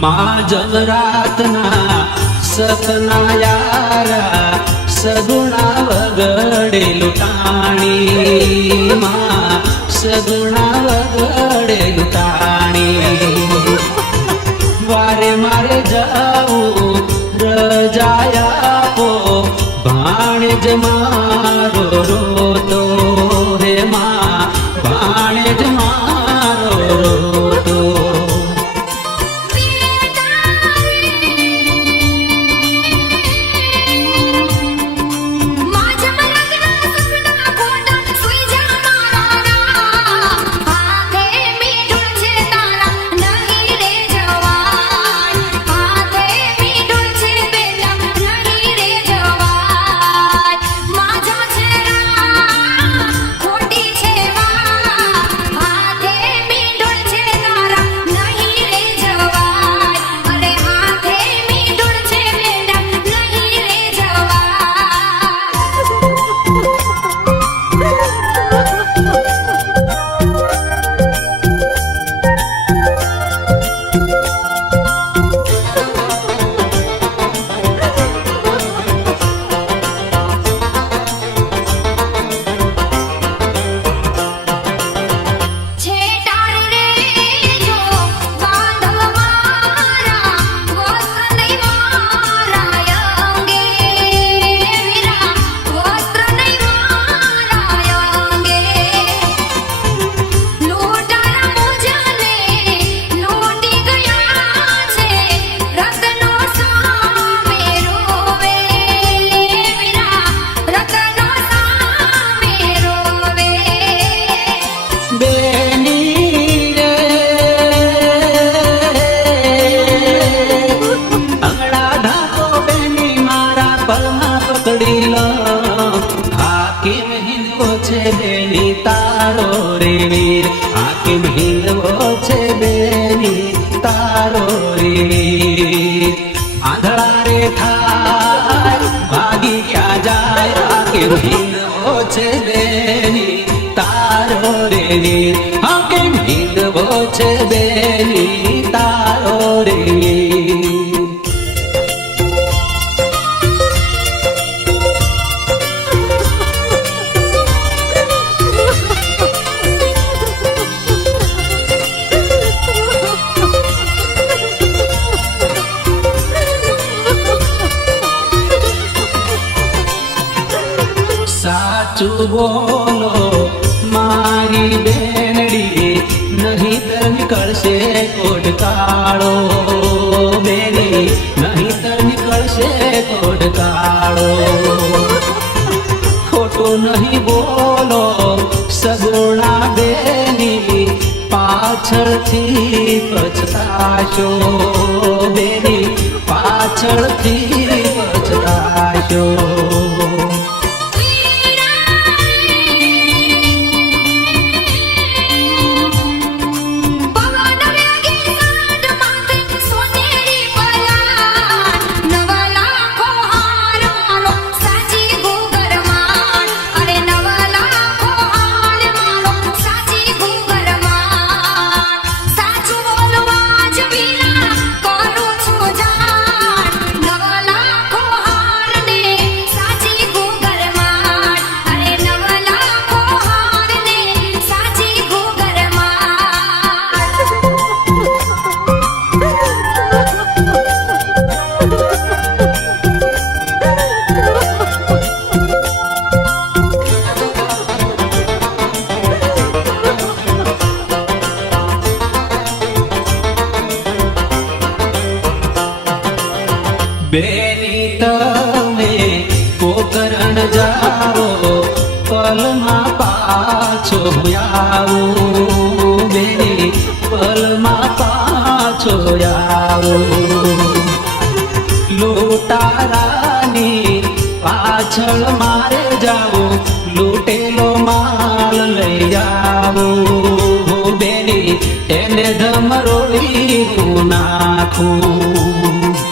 માં જગરાતના સતના યારા સગુણા વગડે લૂંટાણી માં સગુણા વગડે લૂંટાણી વારે મારે જાવું રજાયા પો ભાણેજ મારો રોતો હે માં ભાણેજ મારો રોતો તારો રે વીર હાકીમ હિંદવો છે બેની તારો રે વીર આંધળા રે થાય ભાગી ક્યાં જાય હાકીમ હિંદવો છે બેની તારો રે વીર હાકીમ હિંદવો છે બેની તારો રે વીર સાચું બોલો મારી બેનડી નહીંતર નીકળશે કોટ કાળો બેની નહીંતર નીકળશે કોટ કાળો ખોટું નહીં બોલો સગુણા બેની પાછળથી પછતાશો બેની પાછળથી પછતાશો બેની તમે પોકરણ જાઓ પલમાં પાછો આવો બેની પલમાં પાછો આવો લૂંટારાની પાછળ મારે જાઓ લૂંટેલો માલ લઈ આવો બેની એને ધમરોળી નાખું